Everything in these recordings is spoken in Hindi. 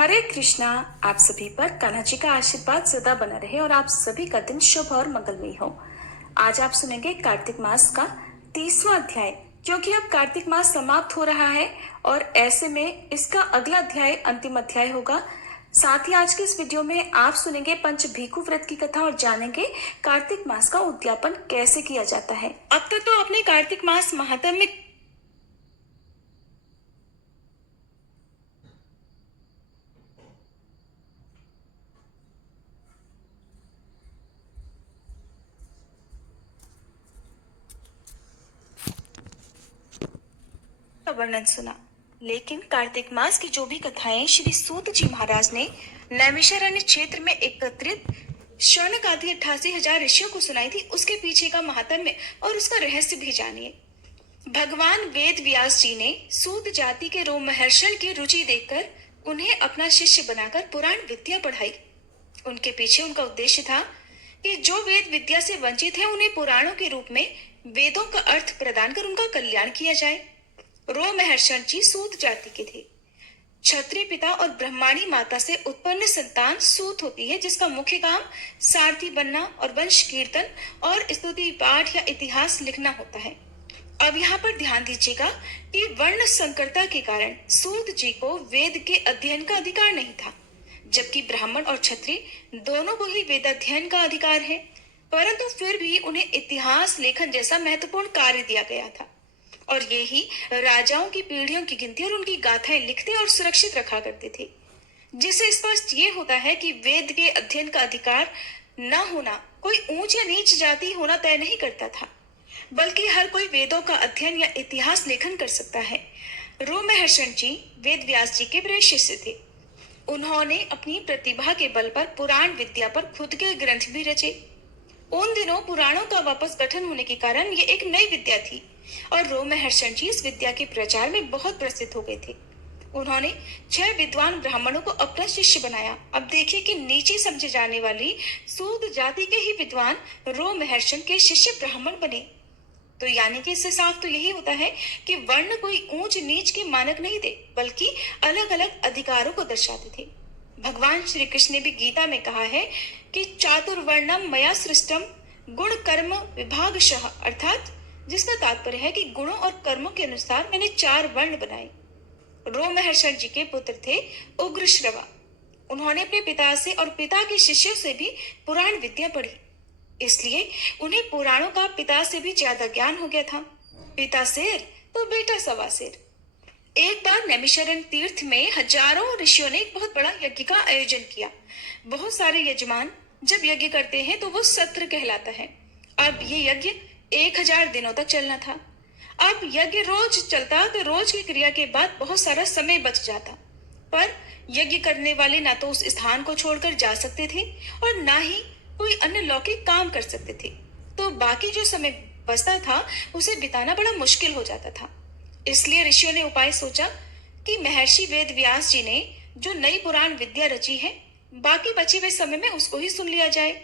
हरे कृष्णा। आप सभी पर कान्हा जी का आशीर्वाद सदा बना रहे और आप सभी का दिन शुभ और मंगलमय हो। आज आप सुनेंगे कार्तिक मास का 30वां अध्याय, क्योंकि अब कार्तिक मास समाप्त हो रहा है और ऐसे में इसका अगला अध्याय अंतिम अध्याय होगा। साथ ही आज के इस वीडियो में आप सुनेंगे पंच भीखु व्रत की कथा और जानेंगे कार्तिक मास का उद्यापन कैसे किया जाता है। अब तक तो आपने कार्तिक मास महात्म्य का वर्णन सुना, लेकिन कार्तिक मास की जो भी कथाएं श्री सूत जी महाराज ने नैमिषारण्य क्षेत्र में एकत्रित शौनक आदि 88,000 ऋषियों को सुनाई थी, उसके पीछे का महात्म्य और उसका रहस्य भी जानिए। भगवान वेद व्यास जी ने सूत जाति के रोमहर्षण की रुचि देखकर उन्हें अपना शिष्य बनाकर पुराण विद्या पढ़ाई। उनके पीछे उनका उद्देश्य था कि जो वेद विद्या से वंचित है उन्हें पुराणों के रूप में वेदों का अर्थ प्रदान कर उनका कल्याण किया जाए। रोमहर्षण जी सूत जाति के थे। क्षत्रिय पिता और ब्रह्माणी माता से उत्पन्न संतान सूत होती है, जिसका मुख्य काम सारथी बनना और वंश कीर्तन और स्तुति पाठ या इतिहास लिखना होता है। अब यहाँ पर ध्यान दीजिएगा कि वर्ण संकरता के कारण सूत जी को वेद के अध्ययन का अधिकार नहीं था, जबकि ब्राह्मण और क्षत्रिय दोनों को ही वेदाध्ययन का अधिकार है। परंतु फिर भी उन्हें इतिहास लेखन जैसा महत्वपूर्ण कार्य दिया गया था और ये ही राजाओं की पीढ़ियों की गिनती और उनकी गाथाएं लिखते और सुरक्षित रखा करते थे, जिससे स्पष्ट ये होता है कि वेद के अध्ययन का अधिकार न होना कोई ऊंच या नीच जाति होना तय नहीं करता था, बल्कि हर कोई वेदों का अध्ययन या इतिहास लेखन कर सकता है। रोमहर्षण जी वेद व्यास जी के प्रिय शिष्य थे। उन्होंने अपनी प्रतिभा के बल पर पुराण विद्या पर खुद के ग्रंथ भी रचे। उन दिनों पुराणों का वापस गठन होने के कारण ये एक नई विद्या थी और रोमहर्षण जी इस विद्या के प्रचार में बहुत प्रसिद्ध हो गए थे। उन्होंने 6 विद्वान ब्राह्मणों को अपना शिष्य बनाया। अब देखिए कि नीचे समझे जाने वाली सूत जाति के ही विद्वान रोमहर्षण के शिष्य ब्राह्मण बने। तो यानी कि इससे साफ तो यही होता है कि वर्ण कोई ऊंच नीच के मानक नहीं थे, बल्कि अलग अलग अधिकारों को दर्शाते थे। भगवान श्री कृष्ण ने भी गीता में कहा है कि चातुर्वर्णम मया सृष्टम गुण कर्म विभागशः, अर्थात जिसका तात्पर्य है कि गुणों और कर्मों के अनुसार मैंने 4 वर्ण बनाए। रोमहर्षण जी के पुत्र थे उग्रश्रवा। उन्होंने अपने पिता से और पिता के शिष्यों से भी पुराण विद्या पढ़ी, इसलिए उन्हें पुराणों का पिता से भी ज्यादा ज्ञान हो गया था। पिता शेर तो बेटा सवा शेर। एक बार नैमिषारण्य तीर्थ में हजारों ऋषियों ने एक बहुत बड़ा यज्ञ का आयोजन किया। बहुत सारे यजमान जब यज्ञ करते हैं तो वो सत्र कहलाता है। अब ये यज्ञ 1000 दिनों तक चलना था। अब यज्ञ रोज चलता तो रोज की क्रिया के बाद बहुत सारा समय बच जाता, पर यज्ञ करने वाले ना तो उस स्थान को छोड़कर जा सकते थे और ना ही कोई अन्य लौकिक काम कर सकते थे। तो बाकी जो समय बचता था उसे बिताना बड़ा मुश्किल हो जाता था। इसलिए ऋषियों ने उपाय सोचा कि महर्षि वेद व्यास जी ने जो नई पुराण विद्या रची है, बाकी बचे हुए समय में उसको ही सुन लिया जाए।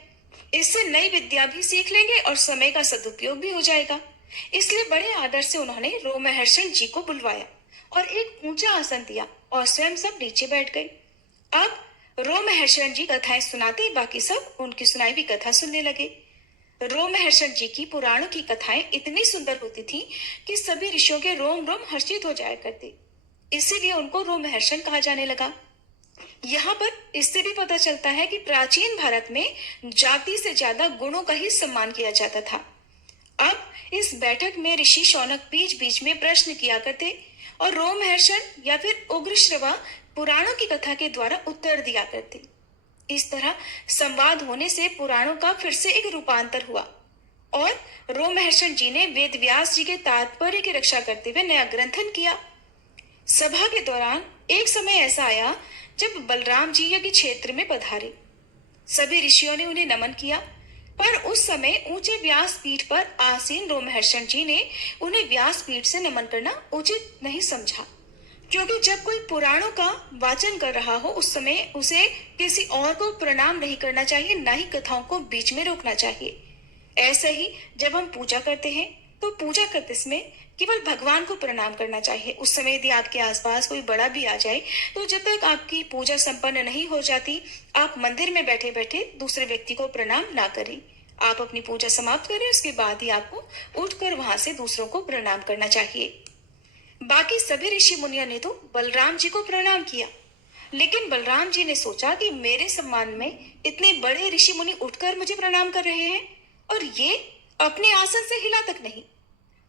इससे नई विद्या भी सीख लेंगे और समय का सदुपयोग भी हो जाएगा। इसलिए बड़े आदर से उन्होंने रोमहर्षण जी को बुलवाया और एक ऊंचा आसन दिया और स्वयं सब नीचे बैठ गए। अब रोमहर्षण जी कथाएं सुनाते, बाकी सब उनकी सुनाई भी कथा सुनने लगे। रोमहर्षण जी की पुराणों की कथाएं इतनी सुंदर होती थी कि सभी ऋषियों के रोम रोम हर्षित हो जाया करते, इसीलिए उनको रोमहर्षण कहा जाने लगा। यहाँ पर इससे भी पता चलता है कि प्राचीन भारत में जाति से ज्यादा गुणों का ही सम्मान किया जाता था। अब इस बैठक में ऋषि शौनक बीच बीच में प्रश्न किया करते और रोमहर्षण या फिर उग्रश्रवा पुराणों की कथा के द्वारा उत्तर दिया करते। इस तरह संवाद होने से पुराणों का फिर से एक रूपांतर हुआ और रोमहर्षण जी ने वेद व्यास जी के तात्पर्य की रक्षा करते हुए नया ग्रंथन किया। सभा के दौरान एक समय ऐसा आया जब बलराम जी यज्ञ क्षेत्र में पधारे। सभी ऋषियों ने उन्हें नमन किया, पर उस समय ऊंचे व्यास पीठ पर आसीन रोमहर्षण जी ने उन्हें व्यास पीठ से नमन करना उचित नहीं समझा, क्योंकि जब कोई पुराणों का वाचन कर रहा हो उस समय उसे किसी और को प्रणाम नहीं करना चाहिए, ना ही कथाओं को बीच में रोकना चाहिए। ऐसे ही जब हम पूजा करते हैं तो पूजा करते समय केवल भगवान को प्रणाम करना चाहिए। उस समय यदि आपके आसपास कोई बड़ा भी आ जाए तो जब तक आपकी पूजा संपन्न नहीं हो जाती, आप मंदिर में बैठे बैठे दूसरे व्यक्ति को प्रणाम ना करें। आप अपनी पूजा समाप्त करें, उसके बाद ही आपको उठकर वहां से दूसरों को प्रणाम करना चाहिए। बाकी सभी ऋषि मुनियों ने तो बलराम जी को प्रणाम किया, लेकिन बलराम जी ने सोचा कि मेरे सम्मान में इतने बड़े ऋषि मुनि उठकर मुझे प्रणाम कर रहे हैं और ये अपने आसन से हिला तक नहीं।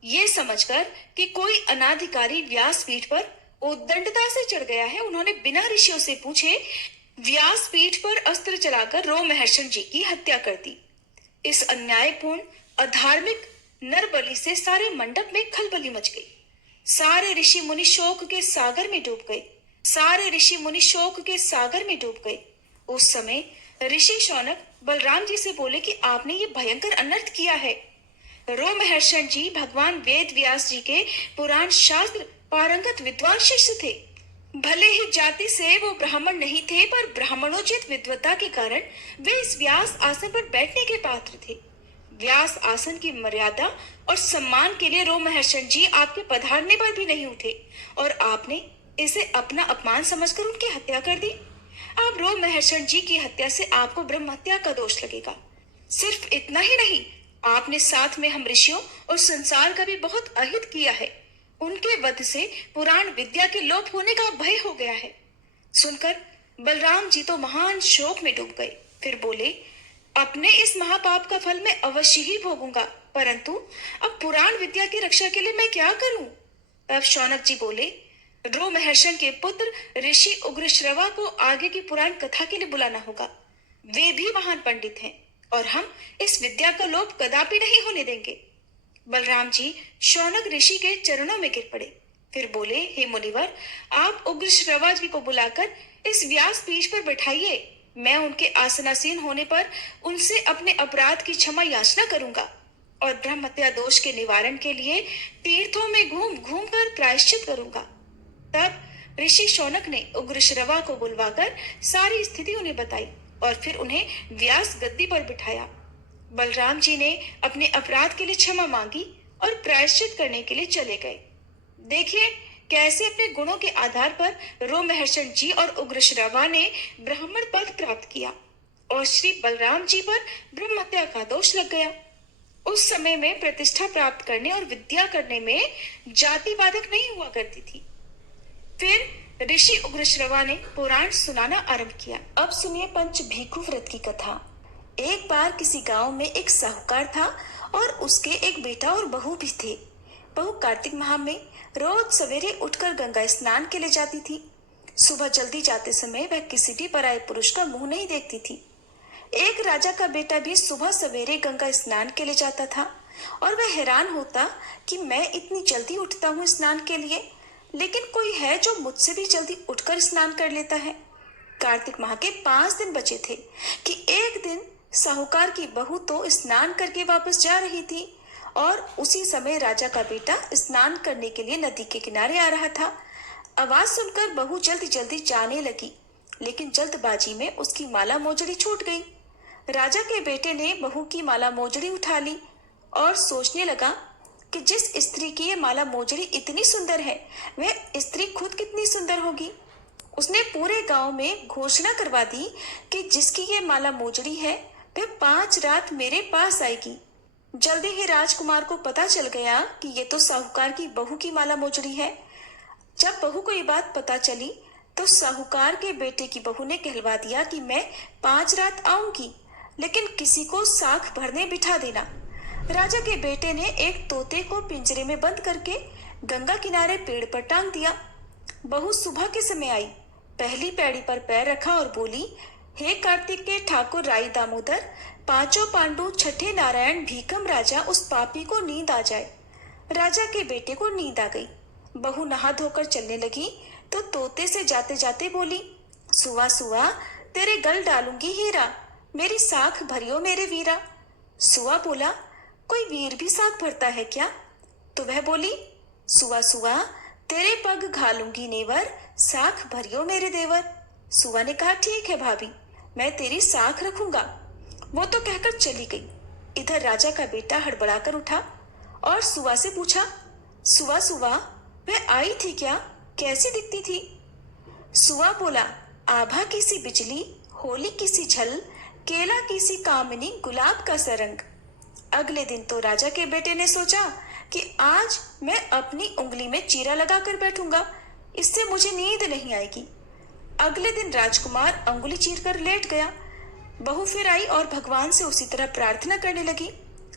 ये समझकर कि कोई अनाधिकारी व्यास पीठ पर उद्दंडता से चढ़ गया है, उन्होंने बिना ऋषियों से पूछे व्यास पीठ पर अस्त्र चलाकर रोमहर्षण जी की हत्या कर दी। इस अन्यायपूर्ण अधार्मिक नरबलि से सारे मंडप में खलबली मच गई। सारे ऋषि मुनि शोक के सागर में डूब गए। सारे ऋषि मुनि शोक के सागर में डूब गए। उस समय ऋषि शौनक बलराम जी से बोले कि आपने ये भयंकर अनर्थ किया है। रोमहर्षण जी भगवान वेद व्यास जी के पुराण शास्त्र पारंगत विद्वान शिष्य थे। भले ही जाति से वो ब्राह्मण नहीं थे, पर ब्राह्मणोचित विद्वता के कारण वे इस व्यास आसन पर बैठने के पात्र थे। व्यास आसन की मर्यादा और सम्मान के लिए रोमहर्षण जी आपके पधारने पर भी नहीं उठे और आपने इसे अपना अपमान समझकर उनकी हत्या कर दी। अब रोमहर्षण जी की हत्या से आपको ब्रह्म हत्या का दोष लगेगा। सिर्फ इतना ही नहीं, आपने साथ में हम ऋषियों और संसार का भी बहुत अहित किया है। उनके वध से पुराण विद्या के लोप होने का भय हो गया है। सुनकर बलराम जी तो महान शोक में डूब गए। फिर बोले, अपने इस महापाप का फल मैं अवश्य ही भोगूंगा, परंतु अब पुराण विद्या की रक्षा के लिए मैं क्या करूं? तब शौनक जी बोले, रोमहर्षण के पुत्र ऋषि उग्रश्रवा को आगे की पुराण कथा के लिए बुलाना होगा। वे भी महान पंडित हैं और हम इस विद्या का लोप कदापि नहीं होने देंगे। बलराम जी शौनक ऋषि के चरणों में गिर पड़े। फिर बोले, हे मुनिवर, आप उग्रश्रवा जी को बुलाकर इस व्यास पीठ पर बैठाइए। मैं उनके आसनासीन होने पर उनसे अपने अपराध की क्षमा याचना करूंगा और ब्रह्म हत्या दोष के निवारण के लिए तीर्थों में घूम घूम कर प्रायश्चित करूंगा। तब ऋषि शौनक ने उग्रश्रवा को बुलवाकर सारी स्थिति उन्हें बताई और फिर उन्हें व्यास गद्दी पर बिठाया। बलराम जी ने अपने अपराध के लिए क्षमा मांगी और प्रायश्चित करने के लिए चले गए। देखिए कैसे अपने गुणों के आधार पर रोमहर्षण जी और उग्रश्रवा ने ब्राह्मण पद प्राप्त किया और श्री बलराम जी पर ब्रह्म हत्या का दोष लग गया। उस समय में प्रतिष्ठा प्राप्त करने और विद्या करने में जाति बाधक नहीं हुआ करती थी। फिर ऋषि उग्रश्रवा ने पुराण सुनाना आरंभ किया। अब सुनिए पंच भिक्षु व्रत की कथा। एक बार किसी गांव में एक साहूकार था और उसके एक बेटा और बहू भी थे। बहू कार्तिक माह में रोज सवेरे उठकर गंगा स्नान के लिए जाती थी। सुबह जल्दी जाते समय वह किसी भी पराये पुरुष का मुंह नहीं देखती थी। एक राजा का बेटा भी सुबह सवेरे गंगा स्नान के लिए जाता था और वह हैरान होता कि मैं इतनी जल्दी उठता हूँ स्नान के लिए, लेकिन कोई है जो मुझसे भी जल्दी उठकर स्नान कर लेता है। कार्तिक माह के 5 दिन बचे थे कि एक दिन साहूकार की बहू तो स्नान करके वापस जा रही थी और उसी समय राजा का बेटा स्नान करने के लिए नदी के किनारे आ रहा था। आवाज सुनकर बहू जल्दी जल्दी जाने लगी, लेकिन जल्दबाजी में उसकी माला मोजड़ी छूट गई। राजा के बेटे ने बहू की माला मोजड़ी उठा ली और सोचने लगा कि जिस स्त्री की ये माला मोजड़ी इतनी सुंदर है, वह स्त्री खुद कितनी सुंदर होगी। उसने पूरे गांव में घोषणा करवा दी कि जिसकी ये माला मोजड़ी है वह 5 रात मेरे पास आएगी। जल्दी ही राजकुमार को पता चल गया कि ये तो साहूकार की बहू की माला मोजड़ी है। जब बहू को ये बात पता चली तो साहूकार के बेटे की बहू ने कहलवा दिया कि मैं 5 रात आऊंगी, लेकिन किसी को साख भरने बिठा देना। राजा के बेटे ने एक तोते को पिंजरे में बंद करके गंगा किनारे पेड़ पर टांग दिया। बहू सुबह के समय आई, पहली पैड़ी पर पैर रखा और बोली, हे कार्तिक के ठाकुर राई दामोदर, 5 पांडु, 6 नारायण, भीकम राजा, उस पापी को नींद आ जाए। राजा के बेटे को नींद आ गई। बहू नहा धोकर चलने लगी तो तोते से जाते जाते बोली, सुआ सुआ तेरे गल डालूंगी हीरा, मेरी साख भरियो मेरे वीरा। सुआ बोला, कोई वीर भी साख भरता है क्या? तो वह बोली, सुआ सुआ तेरे पग घालूंगी नेवर, साख भरियो मेरे देवर। सुआ ने कहा, ठीक है भाभी, मैं तेरी साख रखूंगा। वो तो कहकर चली गई। इधर राजा का बेटा हड़बड़ाकर उठा और सुआ से पूछा, सुबह सुबह वह आई थी क्या? कैसी दिखती थी? सुआ बोला, आभा की सी बिजली, होली की सी झल, केला की सी कामिनी, गुलाब का सा रंग। अगले दिन तो राजा के बेटे ने सोचा कि आज मैं अपनी उंगली में चीरा लगाकर बैठूंगा, इससे मुझे नींद नहीं आएगी। अगले दिन राजकुमार अंगुली चीर कर लेट गया। बहू फिर आई और भगवान से उसी तरह प्रार्थना करने लगी।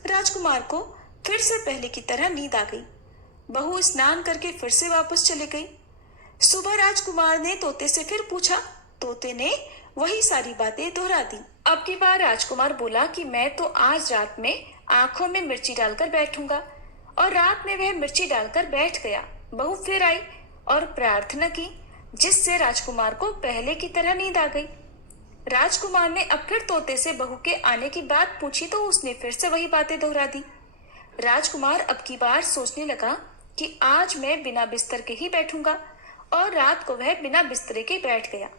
राजकुमार को फिर से पहले की तरह नींद आ गई। बहू स्नान करके फिर से वापस चली गई। सुबह राजकुमार ने तोते से फिर पूछा। तोते ने वही सारी बातें दोहरा दी। अब की बार राजकुमार बोला कि मैं तो आज रात में आंखों में मिर्ची डालकर बैठूंगा, और रात में वह मिर्ची डालकर बैठ गया। बहू फिर आई और प्रार्थना की, जिससे राजकुमार को पहले की तरह नींद आ गई। राजकुमार ने अब फिर तोते से बहू के आने की बात पूछी तो उसने फिर से वही बातें दोहरा दी। राजकुमार अब की बार सोचने लगा कि आज मैं बिना बिस्तर के ही बैठूंगा, और रात को वह बिना बिस्तरे के बैठ गया।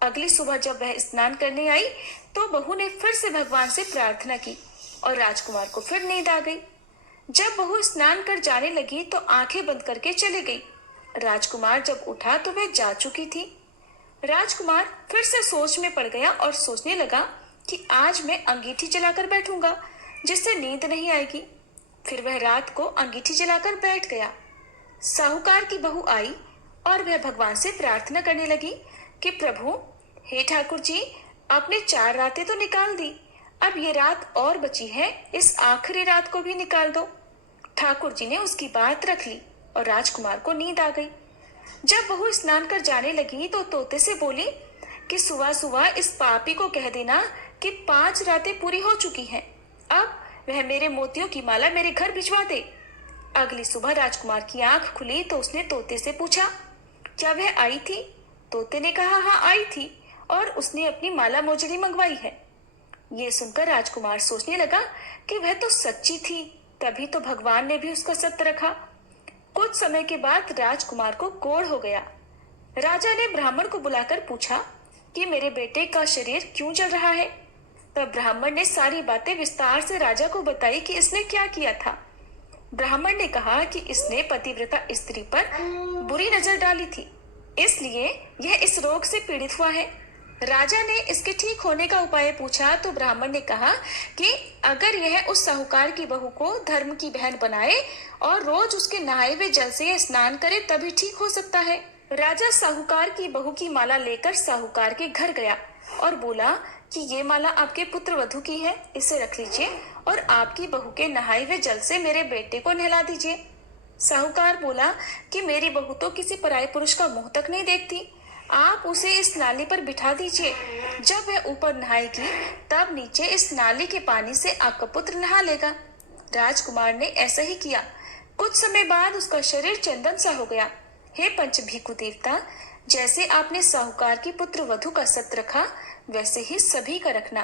अगली सुबह जब वह स्नान करने आई तो बहू ने फिर से भगवान से प्रार्थना की और राजकुमार को फिर नींद आ गई। जब बहू स्नान कर जाने लगी तो आंखें बंद करके चली गई। राजकुमार जब उठा तो वह जा चुकी थी। राजकुमार फिर से सोच में पड़ गया और सोचने लगा कि आज मैं अंगीठी जलाकर बैठूंगा, जिससे नींद नहीं आएगी। फिर वह रात को अंगीठी जलाकर बैठ गया। साहूकार की बहू आई और वह भगवान से प्रार्थना करने लगी कि प्रभु, हे ठाकुर जी, आपने 4 रातें तो निकाल दी, अब ये रात और बची है, इस आखिरी रात को भी निकाल दो। ठाकुर जी ने उसकी बात रख ली और राजकुमार को नींद आ गई। जब बहू स्नान कर जाने लगी तो तोते से बोली कि सुबह सुबह इस पापी को कह देना कि 5 रातें पूरी हो चुकी हैं, अब वह मेरे मोतियों की माला मेरे घर भिजवा दे। अगली सुबह राजकुमार की आंख खुली तो उसने तोते से पूछा, क्या वह आई थी? तोते ने कहा, हाँ आई थी, और उसने अपनी माला मोजड़ी मंगवाई है। ये सुनकर राजकुमार सोचने लगा कि वह तो सच्ची थी, तभी तो भगवान ने भी उसका सत्य रखा। कुछ समय के बाद राजकुमार को कोढ़ हो गया। राजा ने ब्राह्मण को बुलाकर पूछा कि मेरे बेटे का शरीर क्यों जल रहा है। तब ब्राह्मण ने सारी बातें विस्तार से राजा को बताई कि इसने क्या किया था। ब्राह्मण ने कहा कि इसने पतिव्रता स्त्री पर बुरी नजर डाली थी, इसलिए यह इस रोग से पीड़ित हुआ है। राजा ने इसके ठीक होने का उपाय पूछा तो ब्राह्मण ने कहा कि अगर यह उस साहूकार की बहू को धर्म की बहन बनाए और रोज उसके नहाए हुए जल से स्नान करे तभी ठीक हो सकता है। राजा साहूकार की बहू की माला लेकर साहूकार के घर गया और बोला कि ये माला आपके पुत्र वधू की है, इसे रख लीजिए और आपकी बहू के नहाए हुए जल से मेरे बेटे को नहला दीजिए। साहूकार बोला कि मेरी बहू तो किसी पराये पुरुष का मुंह तक नहीं देखती, आप उसे इस नाली पर बिठा दीजिए। जब वह ऊपर नहाएगी तब नीचे इस नाली के पानी से आपका पुत्र नहा लेगा। राजकुमार ने ऐसा ही किया। कुछ समय बाद उसका शरीर चंदन सा हो गया। हे पंच भीखु देवता, जैसे आपने साहूकार की पुत्र वधू का सत रखा, वैसे ही सभी का रखना।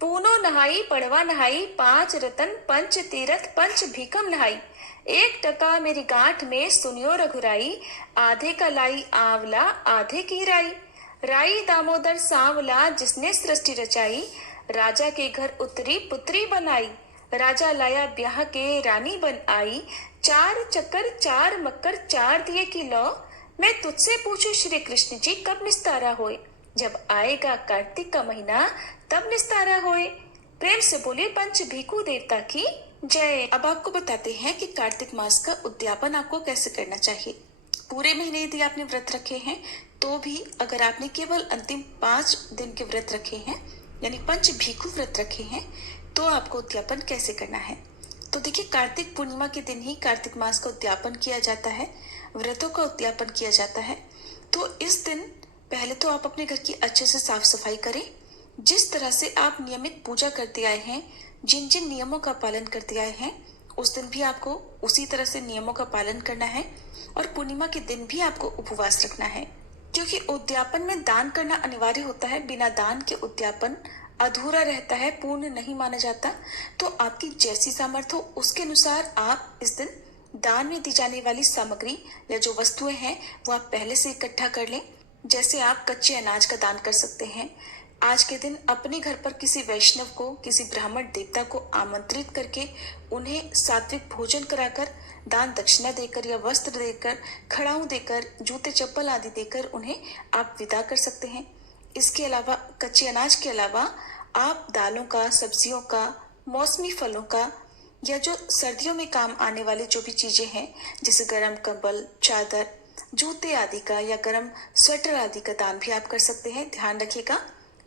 पूनो नहाई पड़वा नहाई, 5 रतन पंच तीरथ पंच भीखम नहाई, 1 टका मेरी गांठ में सुनियो रघुराई, आधे का लाई आंवला आधे की राई। राई दामोदर सांवला जिसने सृष्टि रचाई, राजा के घर उतरी पुत्री बनाई। राजा लाया ब्याह के रानी बन आई, 4 चक्कर 4 मक्कर 4 दिए की लौ। मैं तुझसे पूछूं श्री कृष्ण जी कब निस्तारा होए, जब आएगा कार्तिक का महीना तब निस्तारा होए। प्रेम से बोले पंच भीखु देवता की जय। अब आपको बताते हैं कि कार्तिक मास का उद्यापन आपको कैसे करना चाहिए। पूरे महीने यदि आपने व्रत रखे हैं तो भी, अगर आपने केवल अंतिम 5 दिन के व्रत रखे हैं यानी पंच भीखु व्रत रखे हैं, तो आपको उद्यापन कैसे करना है। तो देखिए, कार्तिक पूर्णिमा के दिन ही कार्तिक मास का उद्यापन किया जाता है, व्रतों का उद्यापन किया जाता है। तो इस दिन पहले तो आप अपने घर की अच्छे से साफ सफाई करें। जिस तरह से आप नियमित पूजा करते आए हैं, जिन जिन नियमों का पालन करते आए हैं, उस दिन भी आपको उसी तरह से नियमों का पालन करना है। और पूर्णिमा के दिन भी आपको उपवास रखना है, क्योंकि उद्यापन में दान करना अनिवार्य होता है। बिना दान के उद्यापन अधूरा रहता है, पूर्ण नहीं माना जाता। तो आपकी जैसी सामर्थ्य हो उसके अनुसार आप इस दिन दान में दी जाने वाली सामग्री या जो वस्तुएं हैं वो आप पहले से इकट्ठा कर लें। जैसे आप कच्चे अनाज का दान कर सकते हैं, आज के दिन अपने घर पर किसी वैष्णव को, किसी ब्राह्मण देवता को आमंत्रित करके उन्हें सात्विक भोजन कराकर, दान दक्षिणा देकर या वस्त्र देकर, खड़ाऊं देकर, जूते चप्पल आदि देकर उन्हें आप विदा कर सकते हैं। इसके अलावा कच्चे अनाज के अलावा आप दालों का, सब्जियों का, मौसमी फलों का या जो सर्दियों में काम आने वाली जो भी चीजें हैं, जैसे गर्म कंबल, चादर, जूते आदि का या गर्म स्वेटर आदि का दान भी आप कर सकते हैं। ध्यान रखिएगा,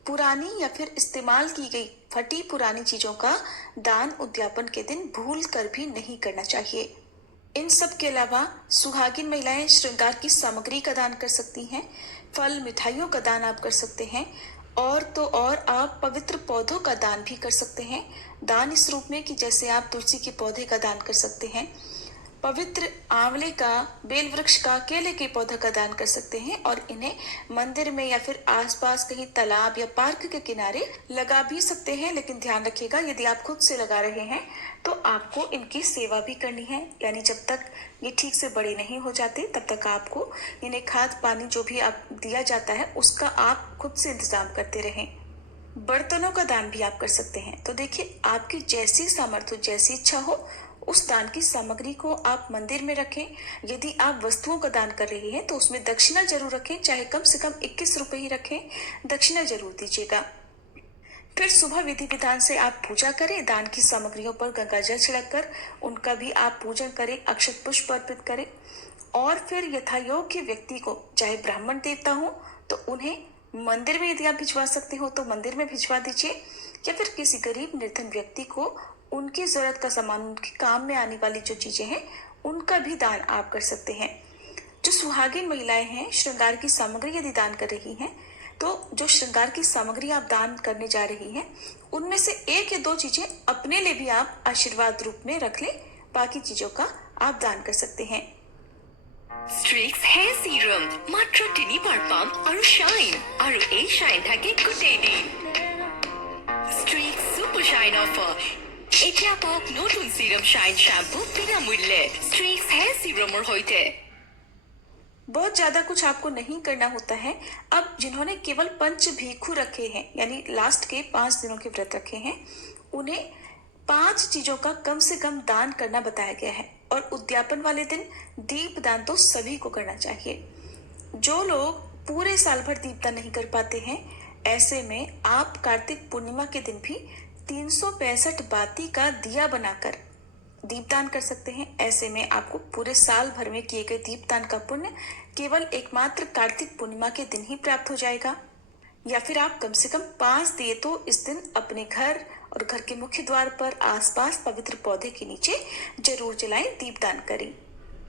पुरानी या फिर इस्तेमाल की गई फटी पुरानी चीजों का दान उद्यापन के दिन भूल कर भी नहीं करना चाहिए। इन सब के अलावा सुहागिन महिलाएं श्रृंगार की सामग्री का दान कर सकती हैं, फल मिठाइयों का दान आप कर सकते हैं, और तो और आप पवित्र पौधों का दान भी कर सकते हैं। दान इस रूप में कि जैसे आप तुलसी के पौधे का दान कर सकते हैं, पवित्र आंवले का, बेल वृक्ष का, केले के पौधा का दान कर सकते हैं, और इन्हें मंदिर में या फिर आसपास कहीं तालाब या पार्क के किनारे लगा भी सकते हैं। लेकिन ध्यान रखिएगा, यदि आप खुद से लगा रहे हैं तो आपको इनकी सेवा भी करनी है, यानी जब तक ये ठीक से बड़े नहीं हो जाते तब तक आपको इन्हें खाद पानी जो भी आप दिया जाता है उसका आप खुद से इंतजाम करते रहें। बर्तनों का दान भी आप कर सकते हैं। तो देखिए, आपकी जैसी सामर्थ्य, जैसी इच्छा हो, उस दान की सामग्री को आप मंदिर में रखें। यदि आप वस्तुओं का दान कर रही हैं तो उसमें दक्षिणा जरूर रखें, चाहे कम से कम 21 रुपए ही रखें, दक्षिणा जरूर दीजिएगा। फिर सुबह विधि विधान से आप पूजा करें, दान की सामग्रियों पर गंगा जल छिड़ककर उनका भी आप पूजन करें, अक्षत पुष्प अर्पित करें, और फिर यथायोग्य व्यक्ति को, चाहे ब्राह्मण देवता हो तो उन्हें मंदिर में यदि आप भिजवा सकते हो तो मंदिर में भिजवा दीजिए, या फिर किसी गरीब निर्धन व्यक्ति को उनकी जरूरत का सामान, उनके काम में आने वाली जो चीजें हैं उनका भी दान आप कर सकते हैं। जो सुहागिन महिलाएं हैं, श्रृंगार की सामग्री यदि दान कर रही हैं, तो जो श्रृंगार की सामग्री आप दान करने जा रही हैं उनमें से 1 या 2 चीजें अपने लिए भी आप आशीर्वाद रूप में रख लें, बाकी चीजों का आप दान कर सकते हैं। স্ট্রিক্স হেয়ার সিরাম মাত্র 3 পাম্প আৰু শাইন, আৰু এই শাইন থাকে গোটেই দিন। স্ট্রিক্স সুপার শাইন অফার, এতিয়া পাওক নতুন সিরাম শাইন শ্যাম্পু বিনামূল্যে স্ট্রিক্স হেয়ার সিরামৰ সৈতে। बहुत ज्यादा कुछ आपको नहीं करना होता है। अब जिन्होंने केवल पंच भीखु रखे हैं, यानी लास्ट के 5 दिनों के व्रत रखे हैं, उन्हें 5 चीजों का कम से कम दान करना बताया गया है, और उद्यापन वाले दिन दीप दान तो सभी को करना चाहिए। जो लोग पूरे साल भर दीपदान नहीं कर पाते हैं, ऐसे में आप कार्तिक पूर्णिमा के दिन भी 365 बाती का दिया बनाकर दीपदान कर सकते हैं। ऐसे में आपको पूरे साल भर में किए गए दीपदान का पुण्य केवल एकमात्र कार्तिक पूर्णिमा के दिन ही प्राप्त हो जाएगा। या फिर आप कम से कम 5 दिए तो इस दिन अपने घर और घर के मुख्य द्वार पर आसपास पवित्र पौधे के नीचे जरूर जलाएं, दीपदान करें।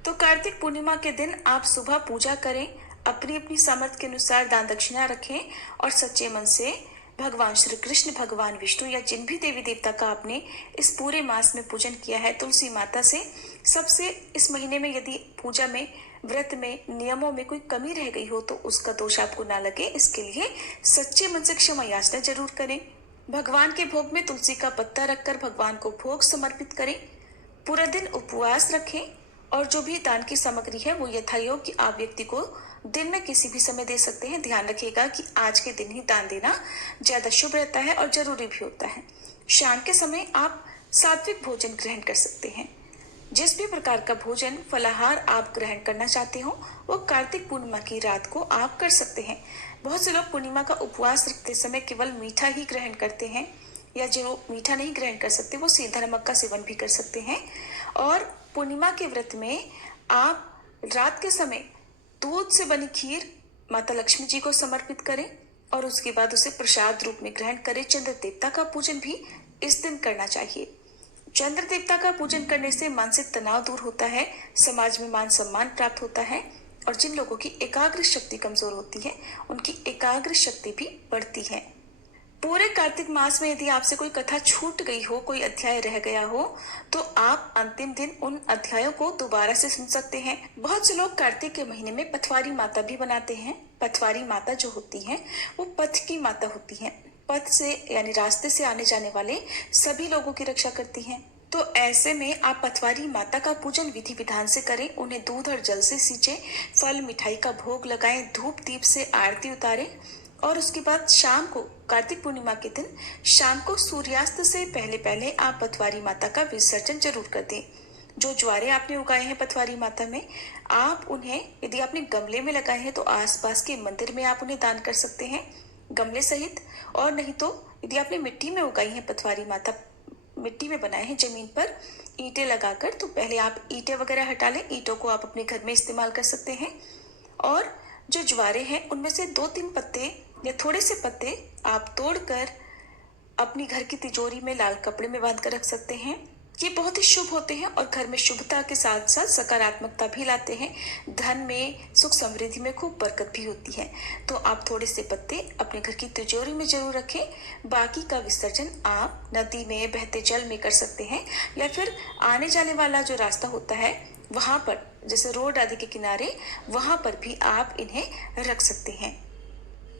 तो कार्तिक पूर्णिमा के दिन आप सुबह पूजा करें, अपनी अपनी सामर्थ्य के अनुसार दान दक्षिणा रखें, और सच्चे मन से भगवान श्री कृष्ण, भगवान विष्णु या जिन भी देवी देवता का आपने इस पूरे मास में पूजन किया है, तुलसी माता से सबसे इस महीने में यदि पूजा में, व्रत में, नियमों में कोई कमी रह गई हो तो उसका दोष आपको ना लगे, इसके लिए सच्चे मन से क्षमा याचना जरूर करें। भगवान के भोग में तुलसी का पत्ता रखकर भगवान को भोग समर्पित करें। पूरा दिन उपवास रखें, और जो भी दान की सामग्री है वो यथायोग्य आप व्यक्ति को दिन में किसी भी समय दे सकते हैं। ध्यान रखिएगा कि आज के दिन ही दान देना ज्यादा शुभ रहता है और जरूरी भी होता है। शाम के समय आप सात्विक भोजन ग्रहण कर सकते हैं। जिस भी प्रकार का भोजन, फलाहार आप ग्रहण करना चाहते हो वो कार्तिक पूर्णिमा की रात को आप कर सकते हैं। बहुत से लोग पूर्णिमा का उपवास रखते समय केवल मीठा ही ग्रहण करते हैं, या जो मीठा नहीं ग्रहण कर सकते वो सीधा नमक का सेवन भी कर सकते हैं। और पूर्णिमा के व्रत में आप रात के समय दूध से बनी खीर माता लक्ष्मी जी को समर्पित करें, और उसके बाद उसे प्रसाद रूप में ग्रहण करें। चंद्र देवता का पूजन भी इस दिन करना चाहिए। चंद्र देवता का पूजन करने से मानसिक तनाव दूर होता है, समाज में मान सम्मान प्राप्त होता है, और जिन लोगों की एकाग्र शक्ति कमजोर होती है उनकी एकाग्र शक्ति भी बढ़ती है। पूरे कार्तिक मास में यदि आपसे कोई कथा छूट गई हो, कोई अध्याय रह गया हो, तो आप अंतिम दिन उन अध्यायों को दोबारा से सुन सकते हैं। बहुत से लोग कार्तिक के महीने में पथवारी माता भी बनाते हैं। पथवारी माता जो होती हैं वो पथ की माता होती हैं, पथ से यानी रास्ते से आने जाने वाले सभी लोगों की रक्षा करती हैं। तो ऐसे में आप पथवारी माता का पूजन विधि विधान से करें, उन्हें दूध और जल से सींचे, फल मिठाई का भोग लगाएं, धूप दीप से आरती उतारें, और उसके बाद शाम को, कार्तिक पूर्णिमा के दिन शाम को सूर्यास्त से पहले पहले आप पथवारी माता का विसर्जन जरूर कर दें। जो ज्वारे आपने उगाए हैं पथवारी माता में, आप उन्हें यदि आपने गमले में लगाए हैं तो आसपास के मंदिर में आप उन्हें दान कर सकते हैं गमले सहित। और नहीं तो यदि आपने मिट्टी में उगाई है पथवारी माता, मिट्टी में बनाए हैं जमीन पर ईंटें लगाकर, तो पहले आप ईंटें वगैरह हटा लें। ईंटों को आप अपने घर में इस्तेमाल कर सकते हैं। और जो ज्वारे हैं उनमें से 2-3 पत्ते या थोड़े से पत्ते आप तोड़कर अपनी घर की तिजोरी में लाल कपड़े में बांध कर रख सकते हैं। ये बहुत ही शुभ होते हैं और घर में शुभता के साथ साथ सकारात्मकता भी लाते हैं। धन में, सुख समृद्धि में खूब बरकत भी होती है। तो आप थोड़े से पत्ते अपने घर की तिजोरी में जरूर रखें। बाकी का विसर्जन आप नदी में, बहते जल में कर सकते हैं, या फिर आने जाने वाला जो रास्ता होता है वहां पर, जैसे रोड आदि के किनारे, वहां पर भी आप इन्हें रख सकते हैं।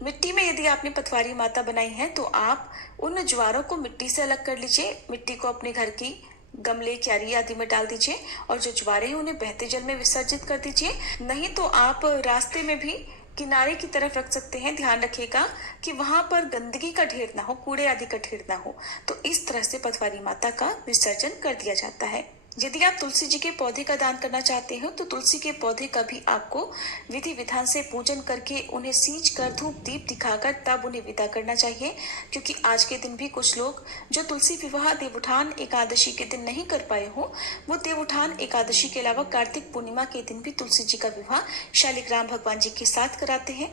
मिट्टी में यदि आपने पथवारी माता बनाई है तो आप उन ज्वारों को मिट्टी से अलग कर लीजिए। मिट्टी को अपने घर की गमले, क्यारी आदि में डाल दीजिए और जो ज्वारे हैं उन्हें बहते जल में विसर्जित कर दीजिए। नहीं तो आप रास्ते में भी किनारे की तरफ रख सकते हैं। ध्यान रखिएगा कि वहां पर गंदगी का ढेर ना हो, कूड़े आदि का ढेर ना हो। तो इस तरह से पथवारी माता का विसर्जन कर दिया जाता है। यदि आप तुलसी जी के पौधे का दान करना चाहते हो तो तुलसी के पौधे का भी आपको विधि विधान से पूजन करके, उन्हें सींच कर, धूप दीप दिखाकर तब उन्हें विदा करना चाहिए। क्योंकि आज के दिन भी कुछ लोग जो तुलसी विवाह देवउठान एकादशी के दिन नहीं कर पाए हो, वो देवउठान एकादशी के अलावा कार्तिक पूर्णिमा के दिन भी तुलसी जी का विवाह शालिग्राम भगवान जी के साथ कराते हैं।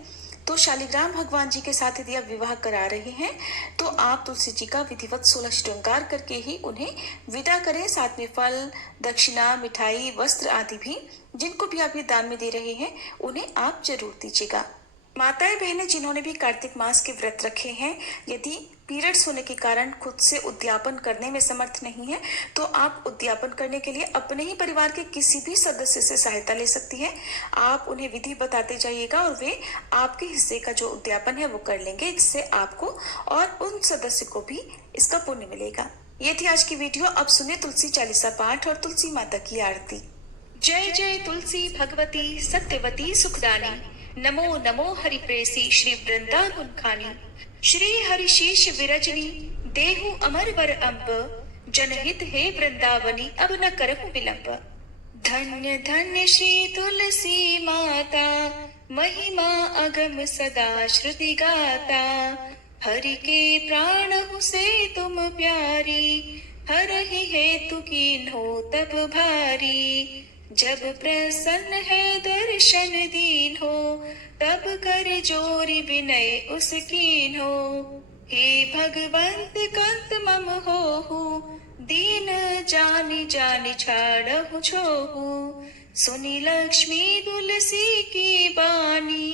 तो शालिग्राम भगवान जी के साथ यदि आप विवाह करा रहे हैं तो आप तुलसी जी का विधिवत 16 श्रृंगार करके ही उन्हें विदा करें। साथ में फल, दक्षिणा, मिठाई, वस्त्र आदि भी जिनको भी आप ये दान में दे रहे हैं उन्हें आप जरूर दीजिएगा। माताएं बहनें जिन्होंने भी कार्तिक मास के व्रत रखे हैं, यदि पीरियड्स होने के कारण खुद से उद्यापन करने में समर्थ नहीं है तो आप उद्यापन करने के लिए अपने ही परिवार के किसी भी सदस्य से सहायता ले सकती हैं। आप उन्हें विधि बताते जाइएगा और वे आपके हिस्से का जो उद्यापन है वो कर लेंगे, जिससे आपको और उन सदस्य को भी इसका पुण्य मिलेगा। ये थी आज की वीडियो। अब सुनिए तुलसी चालीसा पाठ और तुलसी माता की आरती। जय जय तुलसी भगवती सत्यवती सुखदानी, नमो नमो हरिप्रेसी श्री वृंदा गुणखानी, श्री हरिशीष विरजनी देहु अमर वर अम्ब, जनहित हे वृंदावनी अब न करहु विलंब। धन्य धन्य श्री तुलसी माता, महिमा अगम सदा श्रुति गाता, हरि के प्राण हूँ से तुम प्यारी, हर ही हेतु कीन्हो तब भारी, जब प्रसन्न है दर्शन दीन हो, तब कर जोरी विनय उस कीन हो। हे भगवंत कंत मम होहु, दीन जानि जानि छाड़हु छोहु, सुनि लक्ष्मी तुलसी की बानी,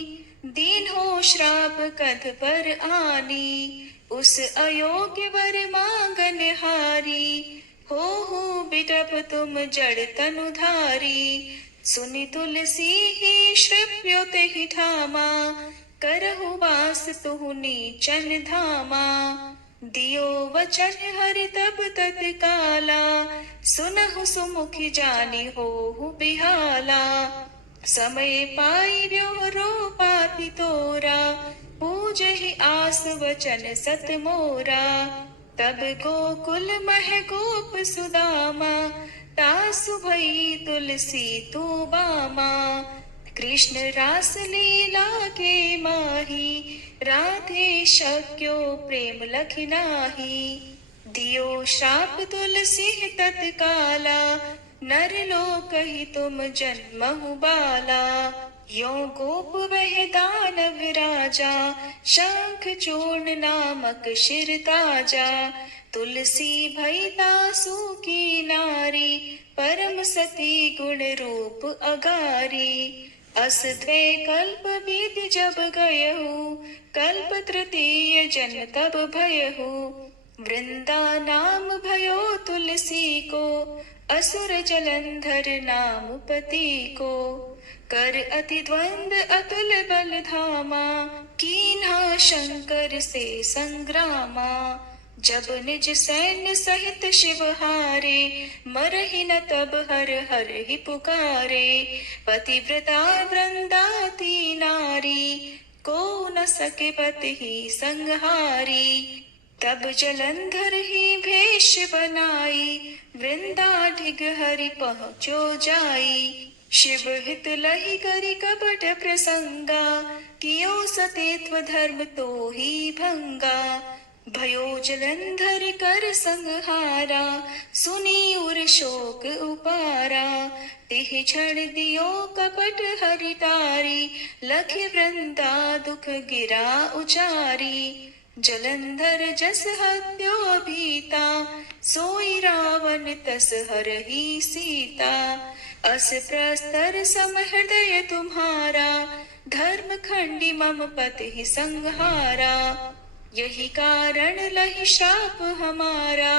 दीन हो श्राप कध पर आनी, उस अयोग्य वर मांगन हारी, हो बिटप तुम जड़ तनुधारी, सुनि तुलसी ही श्रव्योत ही ठामा, करहु वास तुहु नीचन धामा, दियो वचन हरि तब तत्काला, सुनहु सुमुखी जानी होहु बिहाला, समय पाई व्यो रूपाति तोरा, पूज ही आस वचन सत मोरा, तब गोकुल मह गोप सुदामा, तासु भई तुलसी तू बामा, कृष्ण रास लीला के माही, राधे शक्यो प्रेम लखि नाही, दियो श्राप तुलसी तत्काला, नर लोक ही तुम जन्महु बाला, यो गोप वह दानव राजा, शंख चूर्ण नामक शिर ताजा, तुलसी भई दासु की नारी, परम सती गुण रूप अगारी, अस द्वे कल्प बीत जब गयहु, कल्प तृतीय जन तब भयहु, वृंदा नाम भयो तुलसी को, असुर जलंधर नाम पति को, कर अति द्वंद अतुल बल धामा, कीन्हा शंकर से संग्रामा, जब निज सैन्य सहित शिव हारे, मरहि न तब हर हर ही पुकारे, पतिव्रता वृंदाती नारी, को न सके पति ही संहारी। तब जलंधर ही भेष बनाई, वृंदाढिग हरि पहुँचो जाई। शिव हित लहि करि कपट प्रसंगा, कियो सतेत्व धर्म तो ही भंगा। भयो जलंधर कर संहारा, सुनी उर शोक उपारा। तिह क्षण दियो कपट हरि टारी, लखि वृंदा दुख गिरा उचारी। जलंधर जस हत्यो भीता, सोई रावण तस हरहि सीता। अस प्रस्तर सम हृदय तुम्हारा, धर्म खंडी मम पति संहारा। यही कारण लहि श्राप हमारा,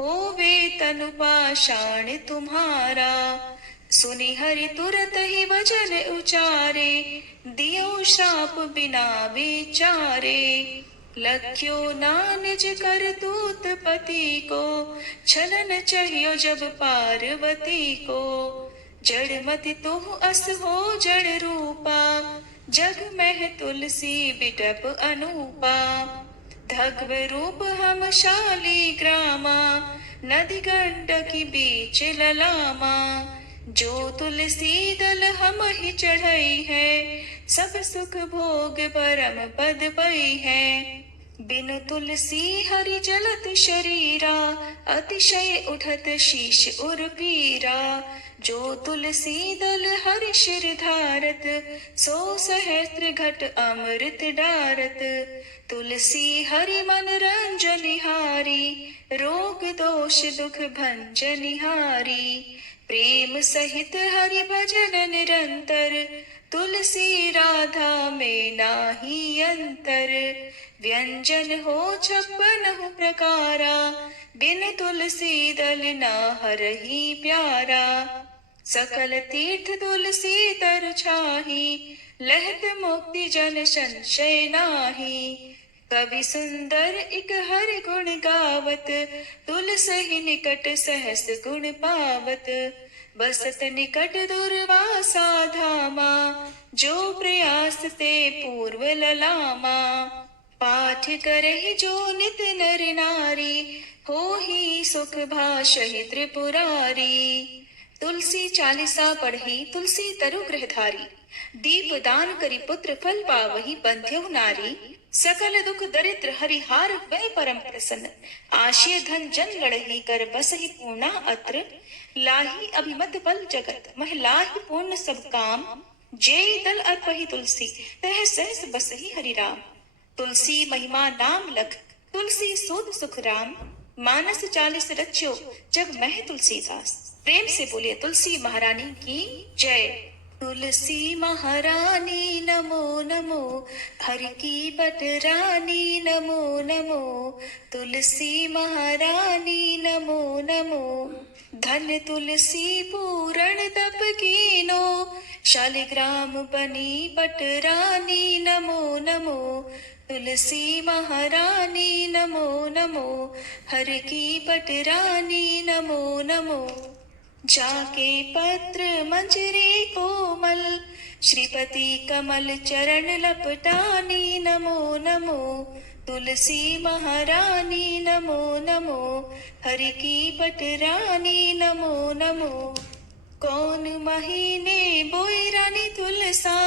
होवे तनु पाषाण तुम्हारा। सुनि हरि तुरत ही वचन उचारे, दियो श्राप बिना विचारे। लख्यो ना निज कर दूत पति को, छलन चाहियो जब पार्वती को। जड़ मति तुह अस हो जड़ रूपा, जग मह तुलसी बिटप अनूपा। धग्व रूप हम शाली ग्रामा, नदी गंडकी बीच ललामा। जो तुलसी दल हम ही चढ़ई है, सब सुख भोग परम पद पई है। बिनु तुलसी हरि जलत शरीरा, अतिशय उठत शीश उर पीरा। जो तुलसी दल हरि शिर धारत, सो सहस्त्र घट अमृत डारत। तुलसी हरि मन रंजनिहारी, रोग दोष दुख भंजनिहारी। प्रेम सहित हरि भजन निरंतर, तुलसी राधा में नाही अंतर। व्यंजन हो 56 प्रकारा, बिन तुलसी दल ना हरहि प्यारा। सकल तीर्थ तुलसी तर छाही, लहत मुक्ति जन संशय नाही। कवि सुंदर इक हरि गुण गावत, तुलसी निकट सहस गुण पावत। बसत निकट दुर्वासा धामा, जो प्रयास ते पूर्व ललामा। पाठ करहि जो नित नर नारी, हो ही सुख भाषहि त्रिपुरारी। तुलसी चालीसा पढ़ी तुलसी तरु गृहधारी, दीप दान करी पुत्र फल पावहि बंध्यो नारी। सकल दुख दरिद्र हरिहार वै परम प्रसन्न, आशय धन जन लड़ही कर बसहि पूर्णा अत्र। लाही अभिमत बल जगत, मह लाही पूर्ण सब काम। जेई दल अर्पहि तुलसी, तह सहस बसहि हरि राम। तुलसी महिमा नाम लख, तुलसी सूद सुख राम। मानस 40 रच्यो, जग मह तुलसीदास। प्रेम से बोलिए तुलसी महारानी की जय। तुलसी महारानी नमो नमो, हरि की बट रानी नमो नमो। तुलसी महारानी नमो नमो, धन तुलसी पूरण तप कीनो। शालिग्राम बनी बट रानी नमो नमो। तुलसी महारानी नमो नमो, हर की बट रानी नमो नमो। जाके पत्र मंजरी कोमल, श्रीपति कमल चरण लपटानी नमो नमो। तुलसी महारानी नमो नमो, हरि की बट रानी नमो नमो। कौन महीने बोई रानी तुलसा,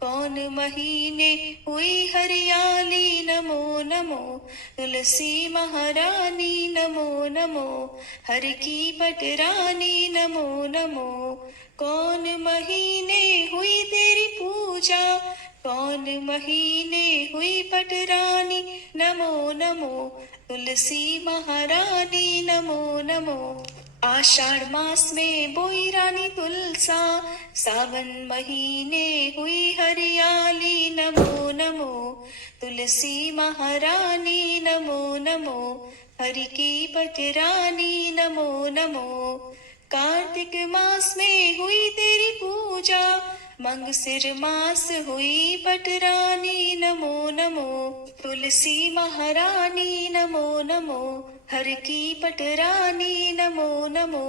कौन महीने हुई हरियाली नमो नमो। तुलसी महारानी नमो नमो, हरि की बट रानी नमो नमो। कौन महीने हुई तेरी पूजा, कौन महीने हुई पट रानी नमो नमो। तुलसी महारानी नमो नमो। आषाढ़ मास में बोई रानी तुलसा, सावन महीने हुई हरियाली नमो नमो। तुलसी महारानी नमो नमो, हरि की बट रानी नमो नमो। कार्तिक मास में हुई तेरी पूजा, मंगसिर मास हुई बट रानी नमो नमो। तुलसी महारानी नमो नमो, हर की बट रानी नमो नमो।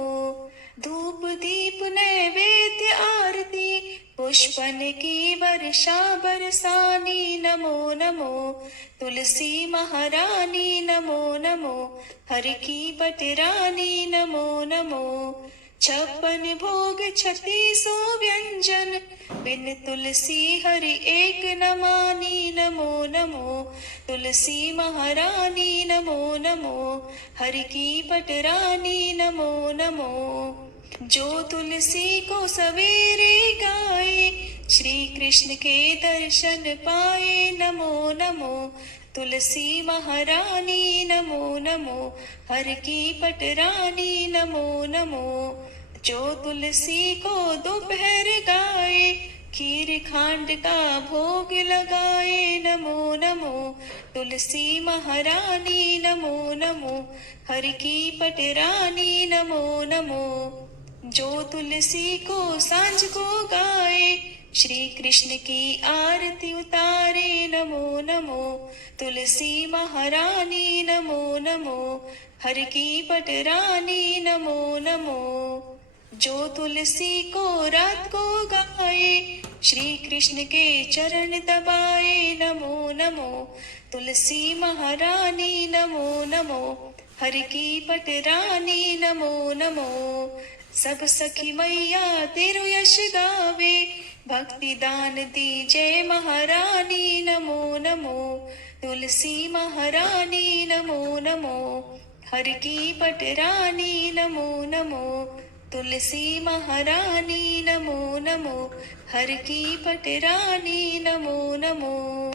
धूप दीप नैवेद्य आरती, पुष्पन की वर्षा बरसानी नमो नमो, तुलसी महारानी नमो नमो, हर की पटरानी नमो नमो, 56 भोग 36 व्यंजन, बिन तुलसी हरि एक न मानी नमो नमो, तुलसी महारानी नमो नमो, हरि की पटरानी नमो नमो। जो तुलसी को सवेरे गाए, श्री कृष्ण के दर्शन पाए नमो नमो, तुलसी महारानी नमो नमो, हर की पटरानी नमो नमो। जो तुलसी को दोपहर गाए, खीर खांड का भोग लगाए नमो नमो, तुलसी महारानी नमो नमो, हर की पटरानी नमो नमो। जो तुलसी को सांझ को गाए, श्री कृष्ण की आरती उतारे नमो नमो, तुलसी महारानी नमो नमो, हर की पटरानी नमो नमो। जो तुलसी को रात को गाए, श्री कृष्ण के चरण दबाए नमो नमो, तुलसी महारानी नमो नमो, हर की पटरानी नमो नमो। सब सखी मैया तेरो यश गावे, भक्ति दान दी जय महारानी नमो नमो, तुलसी महारानी नमो नमो, हर की पटरानी नमो नमो, तुलसी महारानी नमो नमो, हर की पटरानी नमो नमो।